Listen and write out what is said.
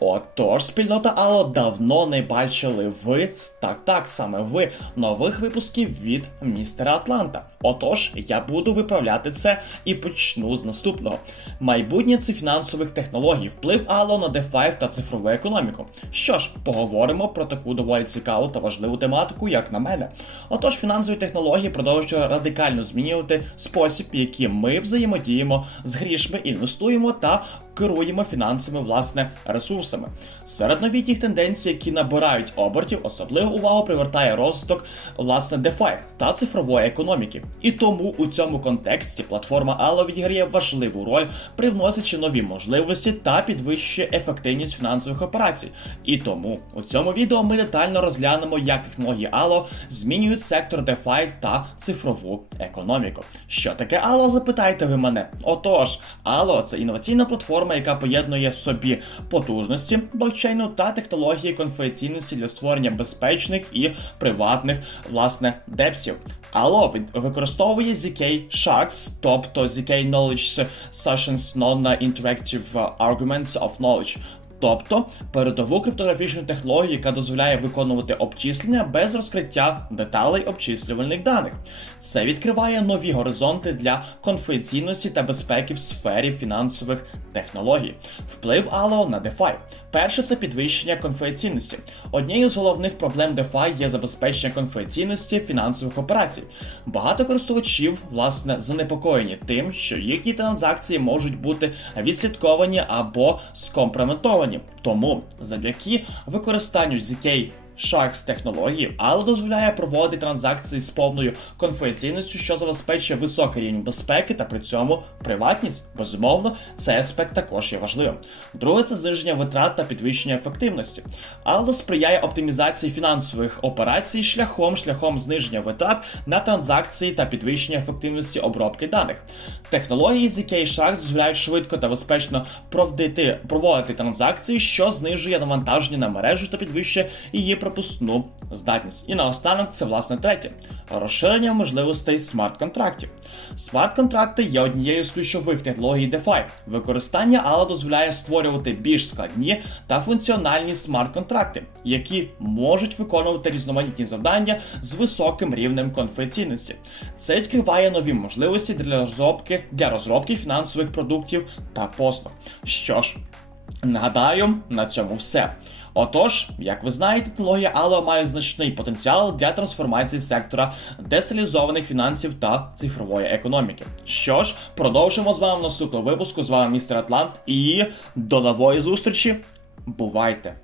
Отож, спільнота Ало давно не бачили ви, так так саме ви, нових випусків від містера Атланта. Отож, я буду виправляти це і почну з наступного. Майбутнє це фінансових технологій, вплив Ало на DeFi та цифрову економіку. Що ж, поговоримо про таку доволі цікаву та важливу тематику, як на мене. Отож, фінансові технології продовжують радикально змінювати спосіб, яким ми взаємодіємо з грішми, інвестуємо та керуємо фінансовими власне ресурсами. Серед новітніх тенденцій, які набирають обертів, особливу увагу привертає розвиток власне DeFi та цифрової економіки. І тому у цьому контексті платформа Allo відіграє важливу роль, привносячи нові можливості та підвищує ефективність фінансових операцій. І тому у цьому відео ми детально розглянемо, як технології Allo змінюють сектор DeFi та цифрову економіку. Що таке Allo, запитаєте ви мене? Отож, Allo – це інноваційна платформа, яка поєднує в собі потужності блокчейну та технології конфіденційності для створення безпечних і приватних власне депсів. Allo використовує ZK Sharks, тобто ZK Knowledge Sessions Non-Interactive Arguments of Knowledge, Тобто передову криптографічну технологію, яка дозволяє виконувати обчислення без розкриття деталей обчислювальних даних. Це відкриває нові горизонти для конфіденційності та безпеки в сфері фінансових технологій. Вплив Allo на DeFi. Перше це підвищення конфіденційності. Однією з головних проблем DeFi є забезпечення конфіденційності фінансових операцій. Багато користувачів власне занепокоєні тим, що їхні транзакції можуть бути відслідковані або скомпрометовані. Тому завдяки використанню ZK Sharks технології, але дозволяє проводити транзакції з повною конфіденційністю, що забезпечує високий рівень безпеки та при цьому приватність. Безумовно, цей аспект також є важливим. Друге це зниження витрат та підвищення ефективності. Aldo сприяє оптимізації фінансових операцій шляхом шляхом зниження витрат на транзакції та підвищення ефективності обробки даних. Технології ZK Sharks дозволяють швидко та безпечно проводити транзакції, що знижує навантаження на мережу та підвищує її пропускну здатність. І наостанок це власне третє розширення можливостей смарт-контрактів. Смарт-контракти є однією з ключових технологій DeFi. Використання ALA дозволяє створювати більш складні та функціональні смарт-контракти, які можуть виконувати різноманітні завдання з високим рівнем конфіденційності. Це відкриває нові можливості для розробки для розробки фінансових продуктів та послуг. Що ж, Нагадаю, на цьому все. Отож, як ви знаєте, технологія Allo має значний потенціал для трансформації сектора децентралізованих фінансів та цифрової економіки. Що ж, продовжимо з вами в наступному випуску. З вами містер Атлант і до нової зустрічі. Бувайте!